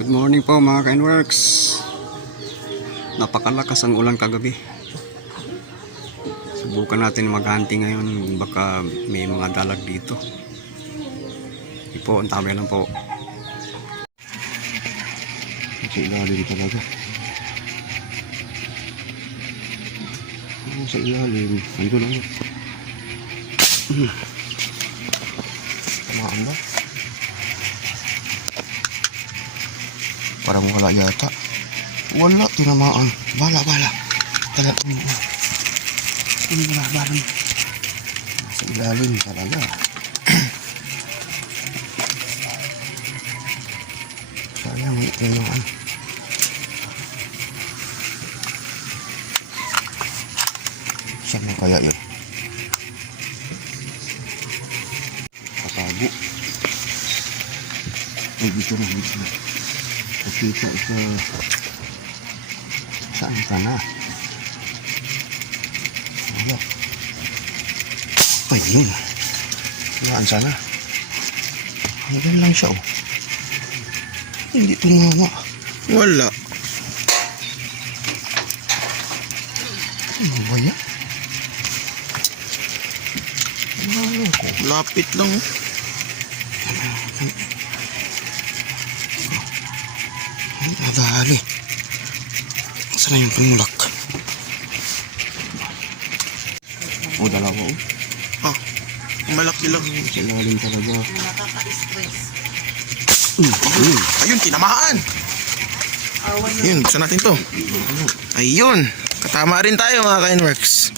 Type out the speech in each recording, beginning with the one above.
Good morning po mga Kainworks. Napakalakas ang ulan kagabi. Subukan natin maghunting ngayon. Baka may mga dalag dito. Hindi po, ang tabi lang po. Sa ilalim talaga. Sa ilalim. Ando lang. Tamaan ba? Parang wala yata. Wala, tinamaan. Bala, bala. Talaga mo. Wala, bala. Sa ilalim talaga. Sayang, may tinamaan. Saan na kaya yun? Katago. Ay, dito na, dito na. Nakita sa... Saan ka na? Wala. Ayun. Saan sana? Hanggang lang siya, oh. Hindi tumawa. Wala. Ano ba yan? Ano ko? Lapit lang. Ang nadali. Saan na yung tumulak? O, dalawa o. Ah, malaki lang. Sa ilalim talaga. Ayun, tinamaan. Yun, buksan natin to. Ayun, katama rin tayo mga Kainworks.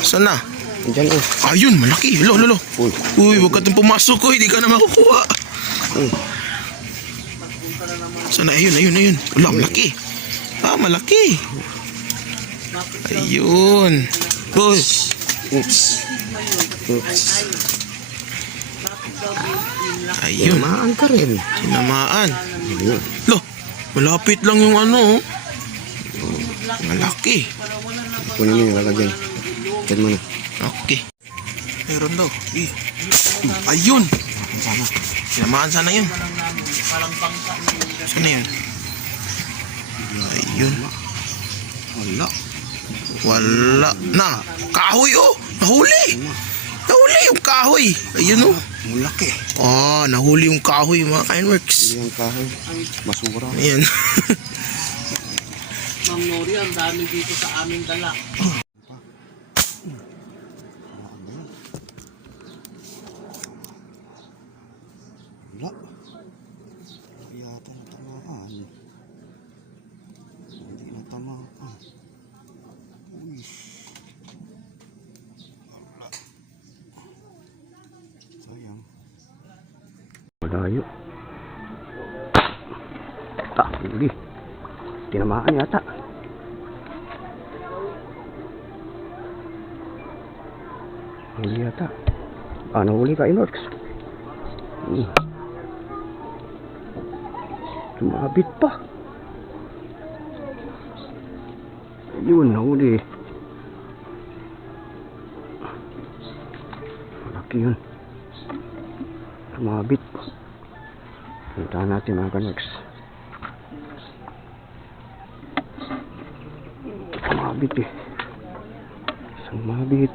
Saan na? Diyan o. Ayun, malaki. Lo, lo, lo. Uy. Uy, huwag ka itong pumasok ko. Hindi ka na makukuha. Uy. Saan na? Ayun, ayun, ayun. Wala, malaki. Ah, malaki. Ayun. Uy, Oops. Oops. ayun. Maan ka rin. Tinamaan. Lo, malapit lang yung ano. Malaki. Kunin mo yung lalagyan. Diyan mo na. Okay. Meron daw. Eh. Ayun. Sana. Tinamaan sana yun. Sana yun? Ayun. Wala. Wala. Na. Kahoy oh. Nahuli. Nahuli yung kahoy. Ayun oh. Malaki. Ah, nahuli yung kahoy mga Kainworks. Hindi yung kahoy. Basura. Ayan. Ma'am Nori, ang dami dito sa aming dala. Wala. Yata natamaan. Hindi natamaan. Uy. Wala. Sayang. Malayo. Tak, huli. Tinamaan yata. Huli yata. Ah, nahuli ka, Inox. Hmm. Tumabit pa. Yun, nahuli. Malaki yun. Tumabit. Puntahan natin mga kanox. Tumabit eh. Isang mabit.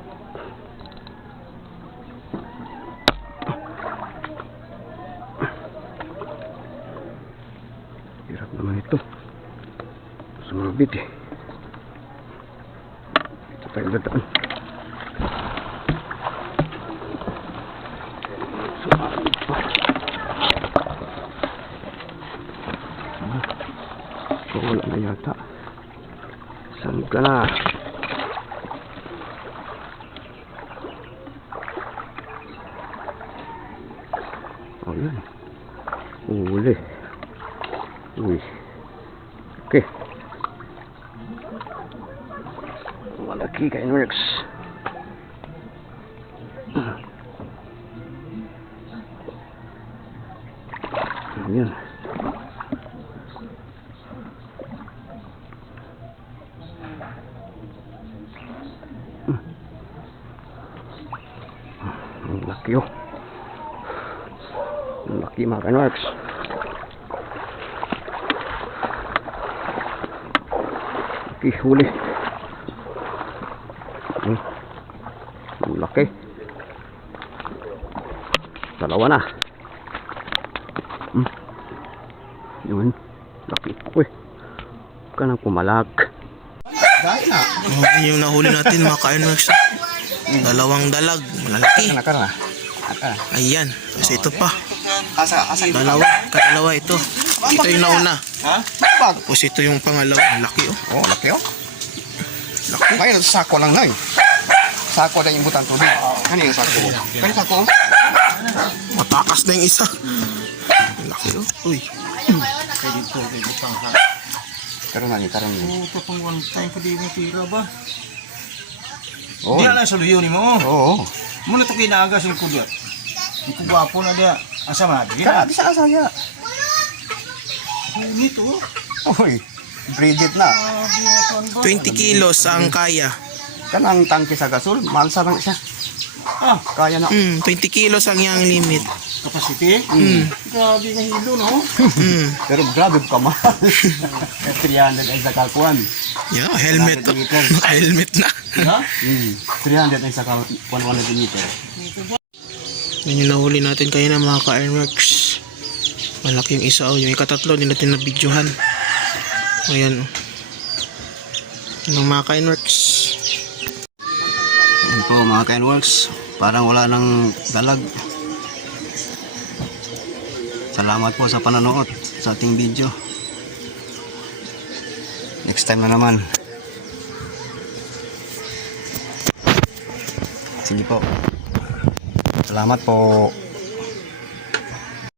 Hirap naman ito. Sumabit eh. Tayo dadaan. Ah, Wala na yata. Saan ka na? Oh, yan. Uli. Uy. Okay. Malaki kayo works. Ayan. Ang laki oh. Ang laki mga kanworks. Laki huli. Hmm. Ang laki. Dalawa na. Hmm. Yun. Laki. Uy. Huwag ka nang pumalak. Oh, yung nahuli natin mga ka-NWorks. Dalawang dalag. Malalaki. Ayan. Tapos ito pa. Asa, asa Dalawa. Kadalawa ito. Ito yung nauna. Ha? Tapos ito yung pangalawa. Ang laki oh. Oh, laki oh. Laki. Ngayon, sako lang na eh. Sako na yung butang tubig. Ano yung sako? Ano sako? Matakas na yung isa. Ang laki oh. Uy. Karoon na ni, karoon na ni. Ito pang one time pa di mo tira ba? Oo. Di na sa luyo ni mo. Oo. Muna to kinaagas yung kudot. Ang kugwapo na dia. Asa man? Di Kaya, na. di sa asaya. Nito. Uy, Bridget na. 20 kilos ang kaya. Kanang tangke sa gasol, mansa lang siya. Ah, Kaya na. Mm, 20 kilos ang yang limit. capacity. Mm. Grabe nga hilo no. Mm. Pero grabe ka mahal. 300 ay sa kalkuan. Yeah, helmet. Naka-helmet na. Ha? Hmm. 300 ay sa kal 100 meter. Yan yung nahuli natin kayo na mga ka-Airworks. Malaki yung isa. Oh, yung ikatatlo, hindi natin nabidyohan. Ayan. Yan ang mga ka-Airworks. Yan po mga Kenworks. Parang wala nang dalag. Salamat po sa panonood sa ating video. Next time na naman. Sige po. Salamat po.